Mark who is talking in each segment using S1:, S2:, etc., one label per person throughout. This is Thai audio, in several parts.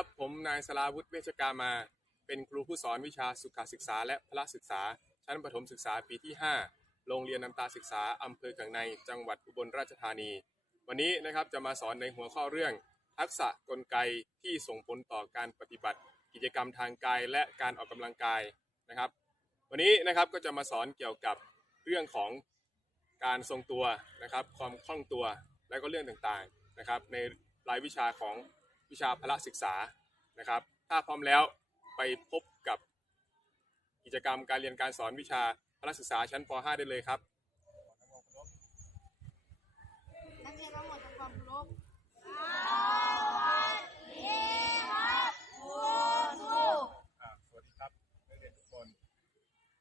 S1: ครับ ผมนายสลาวุฒิเวชกามา เป็นครูผู้สอนวิชาสุขศึกษา และพละศึกษา ชั้นประถมศึกษาปีที่ 5 โรงเรียนน้ำตาศึกษาอำเภอกังในจังหวัดอุบลราชธานี วันนี้นะครับจะมาสอนในหัวข้อเรื่อง ทักษะกลไกที่ส่งผลต่อการปฏิบัติ กิจกรรมทางกายและการออกกำลังกายนะครับ วันนี้นะครับก็จะมาสอนเกี่ยวกับเรื่องของการทรงตัวนะครับ ความคล่องตัวและก็เรื่องต่างๆนะครับ ในรายวิชาของ วิชาพละศึกษานะครับ ถ้าพร้อมแล้วไปพบกับกิจกรรมการเรียนการสอนวิชาพละศึกษาชั้นป .5 ได้เลยครับ
S2: นักเรียนทั้งหมดทำความเคารพ
S1: สวัสดีครับนักเรียนทุกคน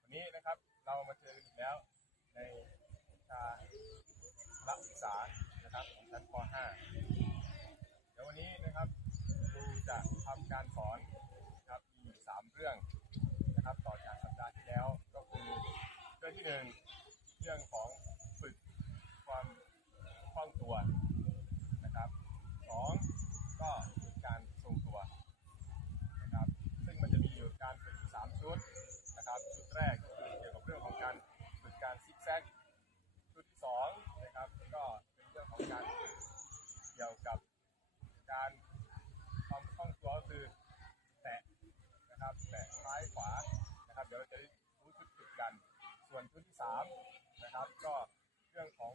S1: วันนี้นะครับเรามาเจอกันอีกแล้วในวิชาพละศึกษานะครับของชั้นป .5 วันนี้นะครับครูจะทำการสอนนะครับมีสามเรื่องนะครับต่อจากสัปดาห์ที่แล้ว ก็คือเรื่องที่หนึ่งเรื่องของ 3นะครับ ก็เรื่องของ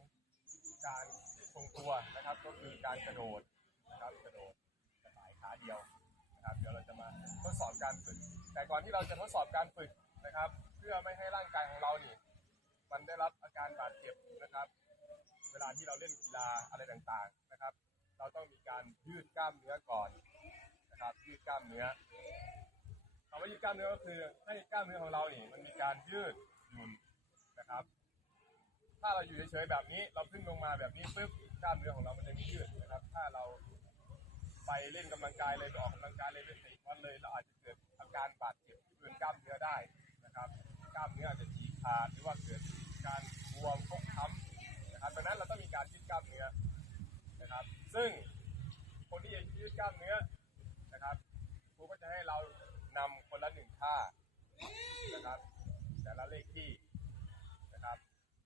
S1: การทรงตัวนะครับ ก็คือการกระโดดนะครับกระโดดกระต่ายขาเดียวนะครับ เดี๋ยวเราจะมาทดสอบการฝึก แต่ก่อนที่เราจะทดสอบการฝึกนะครับ เพื่อไม่ให้ร่างกายของเราเนี่ยมันได้รับอาการบาดเจ็บนะครับ เวลาที่เราเล่นกีฬาอะไรต่างๆนะครับ เราต้องมีการยืดกล้ามเนื้อก่อนนะครับ ยืดกล้ามเนื้อคำว่ายืดกล้ามเนื้อก็คือให้กล้ามเนื้อของเราเนี่ยมันมีการยืดหยุ่น นะครับ ถ้าเราอยู่เฉยๆแบบนี้ เราพึ่งลงมาแบบนี้ปุ๊บกล้ามเนื้อของเรามันจะไม่ยืดนะครับ ถ้าเราไปเล่นกำลังกายเลยไปออกกำลังกายเลยไปเตะบอลเลยเราอาจจะเกิดอาการบาดเจ็บที่บริเวณกล้ามเนื้อได้นะครับ กล้ามเนื้ออาจจะฉีกขาดหรือว่าเกิดการบวมฟกช้ำนะครับดังนั้นเราต้องมีการยืดกล้ามเนื้อนะครับ ซึ่งคนที่จะยืดกล้ามเนื้อนะครับครูก็จะให้เรานำคนละหนึ่งท่านะครับ แต่ละเลขที่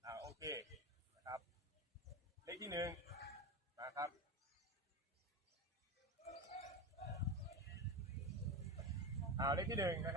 S1: อ่าโอเคนะครับเลขที่หนึ่งนะครับอ่าเลขที่หนึ่งนะครับ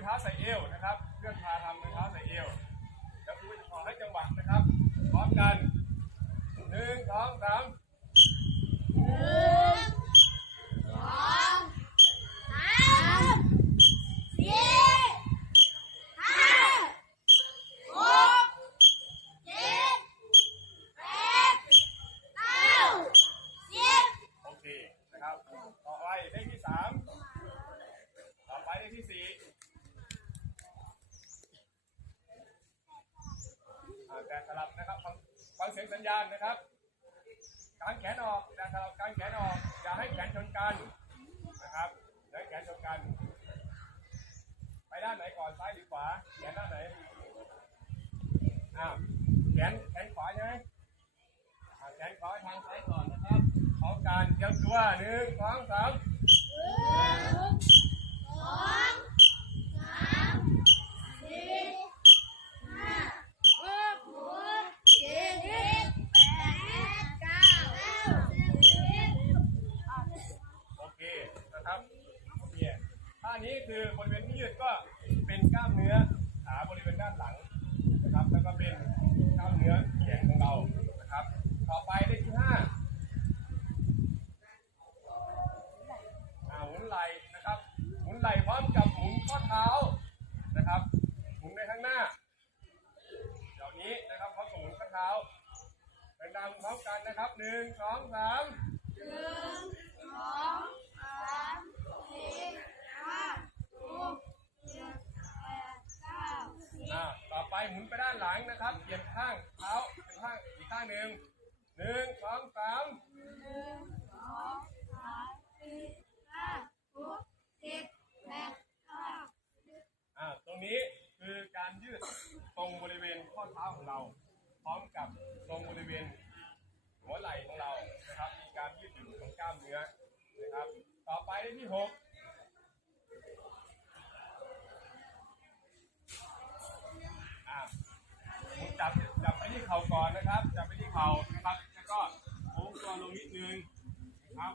S1: ลุกนั่งเอามือเท้าใส่เอวนะครับ เพื่อนพาทำมือเท้าใส่เอวแล้วครูจะขอให้จังหวะนะครับ พร้อมกันหนึ่งสองสามโอเคนะครับ ต่อไปเลขที่สามต่อไปเลขที่สี่อ่าแต่สลับนะครับฟังฟังเสียงสัญญาณนะครับ กางแขนออกแต่สลับกางแขนออก อย่าให้แขนชนกันนะครับอย่าให้แขนชนกัน ไปด้านไหนก่อนซ้ายหรือขวา แขนด้านไหน อ้าวแขนแขนขวาใช่ไหมอ่าแขนขวาทางซ้ายก่อนนะครับพร้อมกัน เตรียมตัวหนึ่งสองสาม ร้อมกับหมุนข้อเท้านะครับหมุนไปข้างหน้าเดี๋ยวนี้นะครับพร้อมกับหมุนข้อเท้าแรงดัง
S2: พร้อมกั
S1: นนะครับหนึ่งสองสาม
S2: เรา
S1: พร้อมกับตรงบริเวณหัวไหล่ของเรานะครับมีการยืดหยุ่นของกล้ามเนื้อนะครับ ต่อไปได้ที่หกอ่าหมุนจับจับไปที่เข่าก่อนนะครับจับไปที่เข่านะครับแล้วก็โค้งตัวลงนิดนึงนะครับ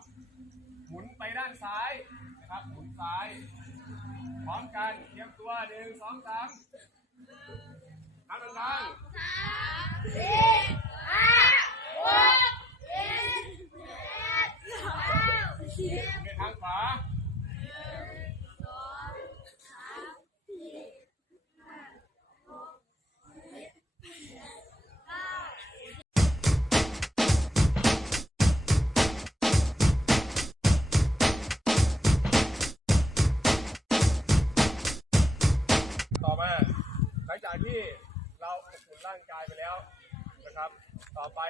S1: หมุนไปด้านซ้ายนะครับ หมุนซ้าย พร้อมกันเตรียมตัวหนึ่งสองสาม นับดัง
S2: สาม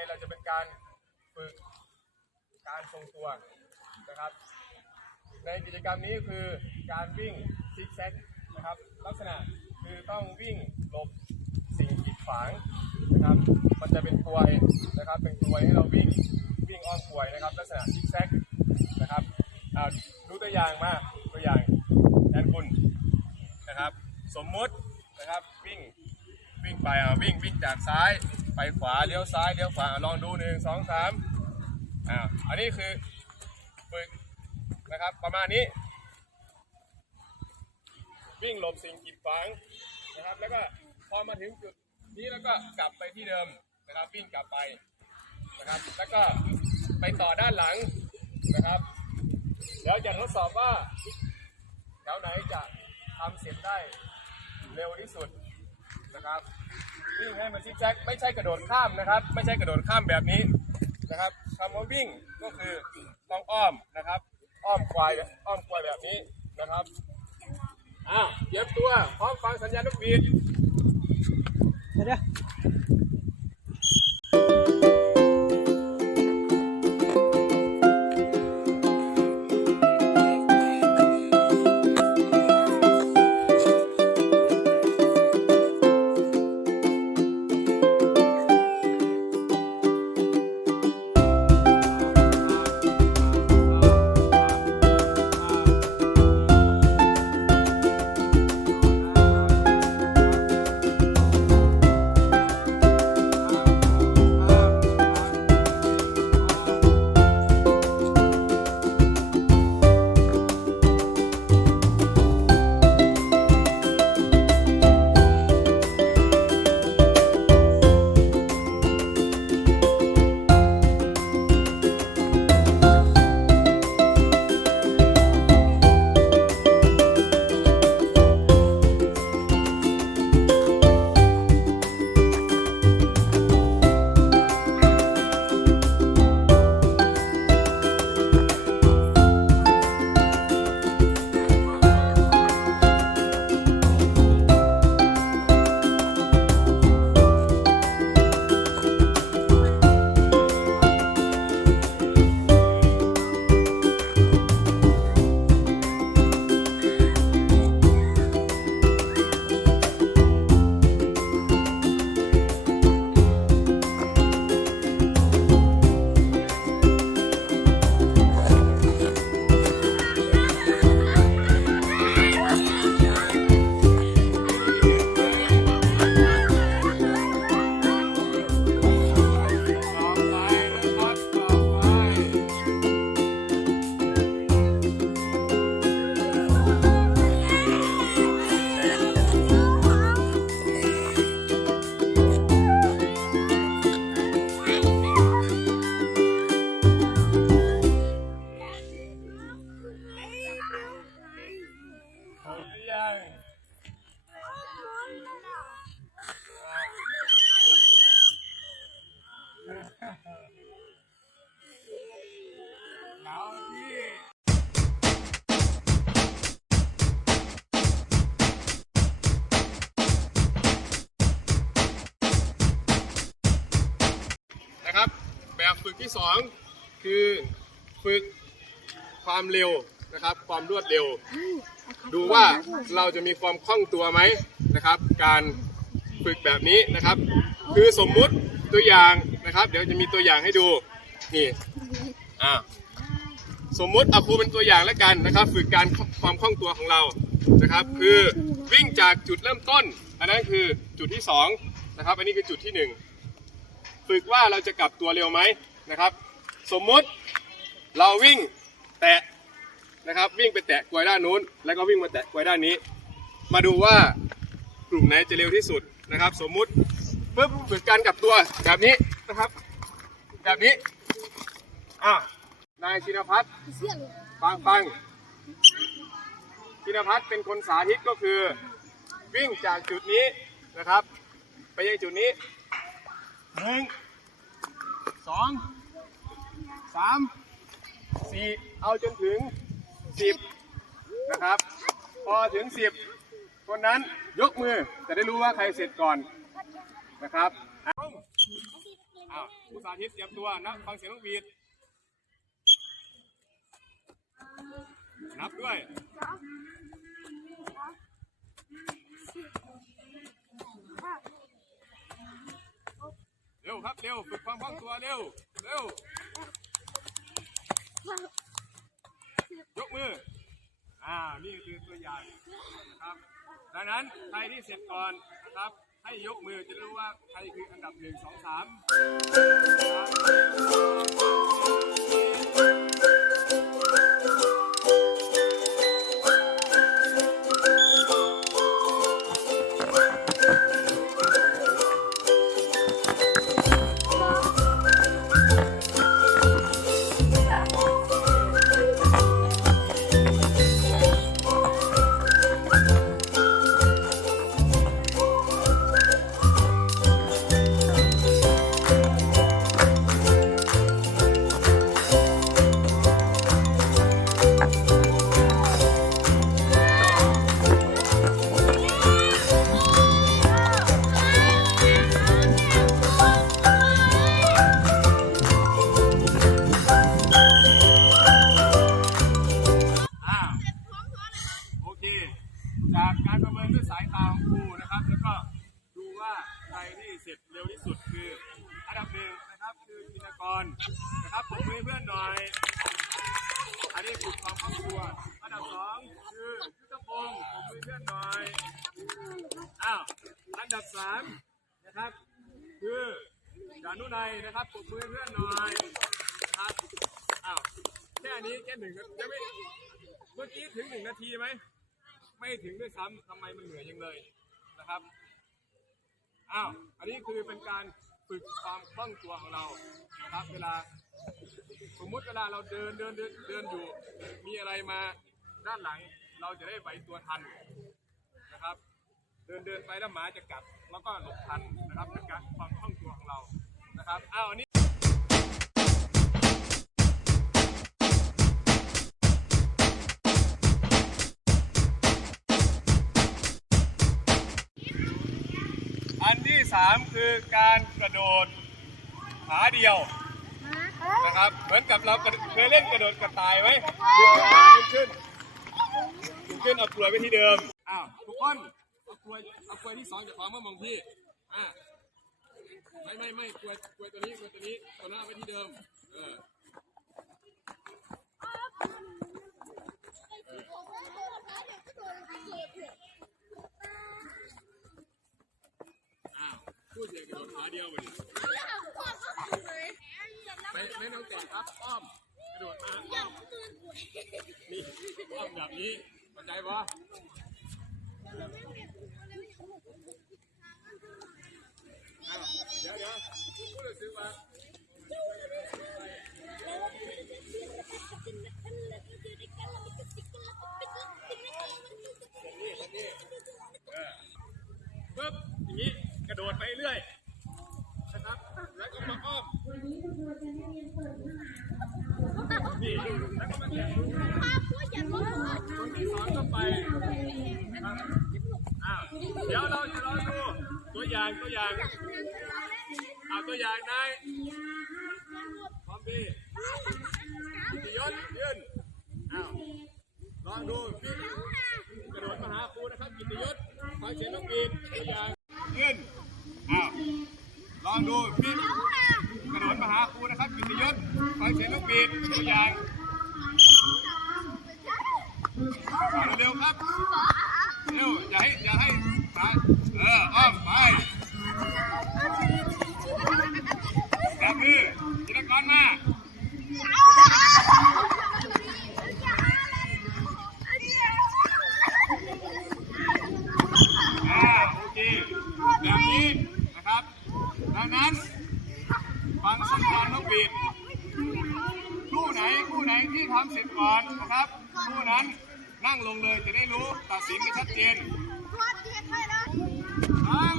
S2: เรา
S1: จะเป็นการฝึกการทรงตัวนะครับ ในกิจกรรมนี้คือการวิ่งซิกแซกนะครับลักษณะคือต้องวิ่งหลบสิ่งกีดขวางนะครับ มันจะเป็นกลวยนะครับ เป็นกลวยให้เราวิ่งวิ่งอ้อมกลวยนะครับ ลักษณะซิกแซกนะครับดูตัวอย่างมาตัวอย่างแทนคุณนะครับ สมมุตินะครับวิ่งวิ่งไปวิ่งวิ่งจากซ้าย ไปขวาเลี้ยวซ้ายเลี้ยวขวาลองดูหนึ่งสองสามอ่าอันนี้คือฝึกนะครับประมาณนี้ วิ่งหลบสิ่งกีดขวางนะครับ แล้วก็พอมาถึงจุดนี้แล้วก็กลับไปที่เดิมนะครับวิ่งกลับไปนะครับ แล้วก็ไปต่อด้านหลังนะครับเดี๋ยวจะทดสอบว่าแถวไหนจะทำเสร็จได้เร็วที่สุด นะครับวิ่งให้มันซิกแซกไม่ใช่กระโดดข้ามนะครับ ไม่ใช่กระโดดข้ามแบบนี้นะครับคำว่าวิ่งก็คือต้องอ้อมนะครับ อ้อมควายอ้อมควายแบบนี้นะครับอ้าวเตรียมตัวพร้อมฟังสัญญาณนกหวีด
S3: เดี๋ยว
S1: ที่สองคือฝึกความเร็วนะครับ ความรวดเร็ว ดูว่าเราจะมีความคล่องตัวไหมนะครับ การฝึกแบบนี้นะครับ คือสมมุติตัวอย่างนะครับ เดี๋ยวจะมีตัวอย่างให้ดูนี่อ่าสมมุติเอาครูเป็นตัวอย่างแล้วกันนะครับ ฝึกการความคล่องตัวของเรานะครับ คือวิ่งจากจุดเริ่มต้น อันนั้นคือจุดที่สองนะครับ อันนี้คือจุดที่หนึ่งฝึกว่าเราจะกลับตัวเร็วไหม นะครับ สมมุติเราวิ่งแตะนะครับ วิ่งไปแตะกลวยด้านนู้น แล้วก็วิ่งมาแตะกลวยด้านนี้ มาดูว่ากลุ่มไหนจะเร็วที่สุดนะครับ สมมุติปุ๊บฝึกการกลับตัวแบบนี้นะครับ แบบนี้อะนายชินพัฒน์ฟังฟังชินพัฒน์เป็นคนสาธิตก็คือ วิ่งจากจุดนี้นะครับ ไปยังจุดนี้หนึ่งสอง สามสี่เอาจนถึงสิบนะครับ พอถึงสิบคนนั้นยกมือจะได้รู้ว่าใครเสร็จก่อนนะครับอะอ้าวผู้สาธิตเตรียมตัวนับฟังเสียงน้องบีดนับด้วยเร็วครับเร็วฝึกความคล่องตัวเร็วเร็ว ยก มือ อ่า นี่คือตัวอย่างนะครับ ดังนั้นใครที่เสร็จก่อนนะครับ ให้ยกมือจะรู้ว่าใครคืออันดับหนึ่งสองสาม เร็วที่สุดคืออันดับหนึ่งนะครับคือธินกรนะครับผมมือเพื่อนหน่อย อันนี้ฝึกความคล่องตัวอันดับสองคือยุทธพงศ์ผมมือเพื่อนหน่อยอ้าวอันดับสามนะครับ คือดานุนัยนะครับปรบมือให้เพื่อนหน่อยนะครับอ้าวแค่นี้แค่หนึ่งนายังไม่เมื่อกี้ถึงหนึ่งนาทีไหมไม่ถึงด้วยซ้ำทำไมมันเหนื่อยยังเลยนะครับ อ้าวอันนี้คือเป็นการฝึกความคล่องตัวของเรานะครับเวลา สมมุติเวลาเราเดินเดินเดินเดินอยู่ มีอะไรมาด้านหลัง เราจะได้ไหวตัวทันนะครับ เดินเดินไปแล้วหมาจะกัดแล้วก็หลบทันนะครับเป็นการความคล่องตัวของเรานะครับอ้าวอันนี้ อันที่สามคือการกระโดดขาเดียวนะครับ เหมือนกับเราเคยเล่นกระโดดกระต่ายไหมยืนขึ้นยืนขึ้นขึ้นเอากลวยไปที่เดิมอ้าวทุกคนเอากลวยเอากลวยที่สองจากความเมื่อมองพี่อ่าไม่ไม่ไม่กลวยกลวยตัวนี้กลวยตัวนี้ตัวหน้าไว้ที่เดิมเอออ้าว พูดอย่างกระโดดขาเดียวมาดิไม่ไม่ต้องแต่ครับอ้อมกระโดดมาอ้อมนี่อ้อมแบบนี้เข้าใจปะอ้าวเดี๋ยวเดี๋ยวพูดเลยซื้อมานี่ ตัวอย่างเอาตัวอย่างนายพร้อมพี่ติยศยืนอ้าวลองดูพี่กระโดดมาหาครูนะครับกิติยศขอเชิญน้องบีมตัวอย่างยืนอ้าวลองดูพี่กระโดดมาหาครูนะครับกิติยศขอเชิญน้องบีมตัวอย่าง นนะครับคู่นั้นนั่งลงเลยจะได้รู้ตัดสินกันชัดเจนฟัง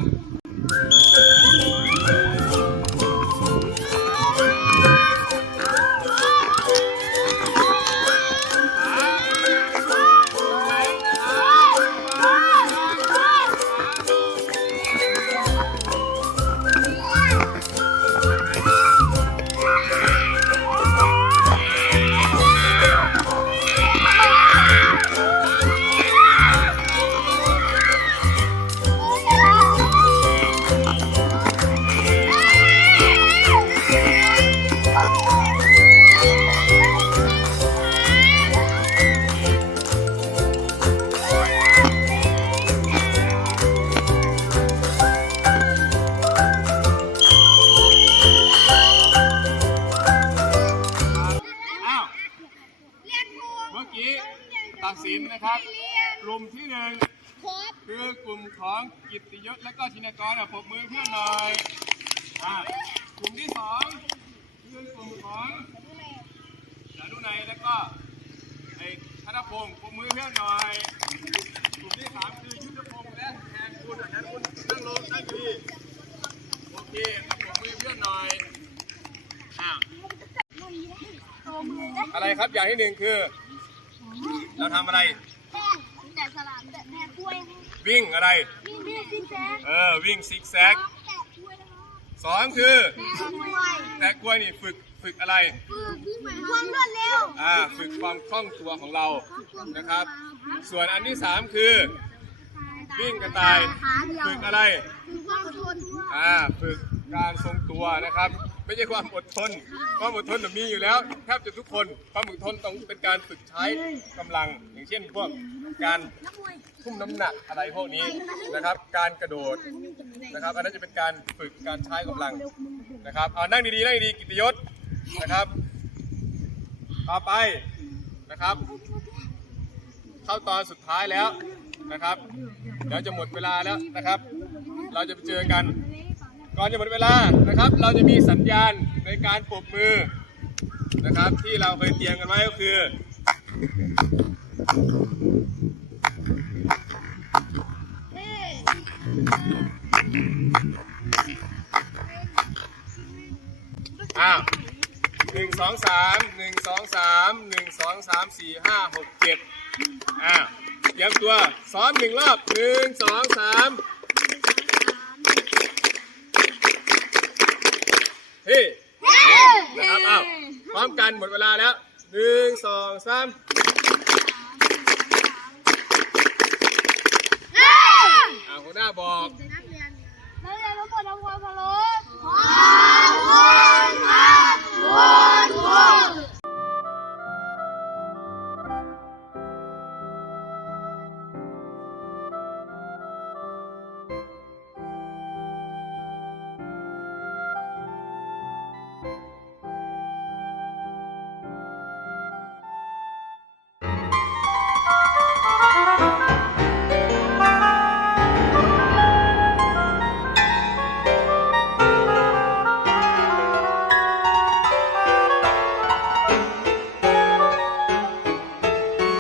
S1: ก็ธินกรอะปรบมือเพื่อนหน่อยอ่ากลุ่มที่สองคือกลุ่มของจารุนัยและก็ไอ้ธนพงศ์ปรบมือเพื่อนหน่อย กลุ่มที่สามคือยุทธพงศ์และแทนคุณแทนคุณนั่งลงนั่งดีโอเคปรบมือเพื่อนหน่อยอ้าวอะไรครับอย่างที่หนึ่งคือ เราทำอะไร
S2: แต่สลามแต่แม่กล้วย
S1: วิ่งอะไร
S2: นี่นี่ ซิงแซก
S1: เออวิ่งซิกแซก
S2: แต่กล้วย
S1: สองคือ
S2: แม่กล้วย
S1: แต่กล้วยนี่ฝึกฝึกอะไร
S2: ความรวดเร็ว
S1: อ่าฝึกความคล่องตัวของเรานะครับ ส่วนอันที่สามคือ วิ่งกระต่ายฝึกอะไร
S2: คือความอดทน
S1: อ่าฝึกการทรงตัวนะครับ ไม่ใช่ความอดทนความอดทนน่ะมีอยู่แล้วแทบจะทุกคนความอดทนต้องเป็นการฝึกใช้กำลัง อย่างเช่นพวกการ ทุ่มน้ำหนักอะไรพวกนี้นะครับ การกระโดดนะครับ อันนั้นจะเป็นการฝึกการใช้กำลังนะครับเอานั่งดีๆนั่งดีๆกิตยศนะครับต่อไปนะครับ เข้าตอนสุดท้ายแล้วนะครับ เดี๋ยวจะหมดเวลาแล้วนะครับ เราจะไปเจอกัน ก่อนจะหมดเวลานะครับ เราจะมีสัญญาณในการปรบมือนะครับ ที่เราเคยเตรียมกันไว้ก็คือ องสามหนึ่งสองสามหนึ่งสองสามสี่ห้าหกเจ็ดอ่าเตรียมตัวซ้อมหนึ่งรอบหนึ่งสองสามเฮ้นะครับอ้าวพร้อมกันหมดเวลาแล้วหนึ่งสองสาม